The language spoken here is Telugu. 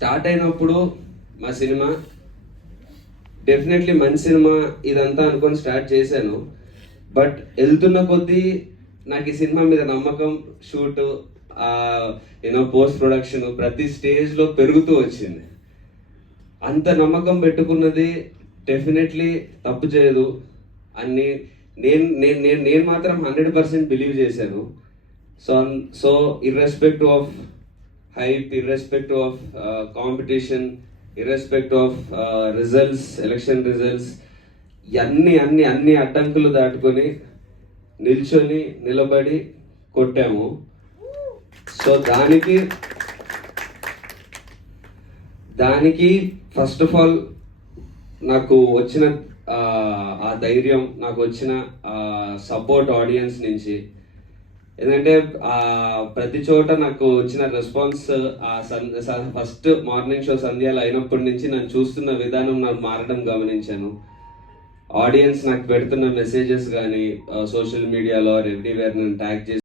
స్టార్ట్ అయినప్పుడు మా సినిమా డెఫినెట్లీ మంచి సినిమా ఇదంతా అనుకొని స్టార్ట్ చేశాను. బట్ వెళ్తున్న కొద్దీ నాకు ఈ సినిమా మీద నమ్మకం, షూట్, పోస్ట్ ప్రొడక్షన్ ప్రతి స్టేజ్లో పెరుగుతూ వచ్చింది. అంత నమ్మకం పెట్టుకున్నది డెఫినెట్లీ తప్పు చేయదు అని నేను మాత్రం 100% బిలీవ్ చేశాను. So irrespective of hype, irrespective of competition, irrespective of results, election results, అన్ని అడ్డంకులు దాటుకొని నిలబడి కొట్టాము. సో దానికి ఫస్ట్ ఆఫ్ ఆల్ నాకు వచ్చిన ఆ ధైర్యం, నాకు వచ్చిన సపోర్ట్ ఆడియన్స్ నుంచి. ఎందుకంటే ప్రతి చోట నాకు వచ్చిన రెస్పాన్స్, ఫస్ట్ మార్నింగ్ షో సంధ్యాలు అయినప్పటి నుంచి నన్ను చూస్తున్న విధానం నాకు మారడం గమనించాను. ఆడియన్స్ నాకు పెడుతున్న మెసేజెస్ కానీ సోషల్ మీడియాలో ఎవ్రీవేర్ నన్ను ట్యాగ్ చేసి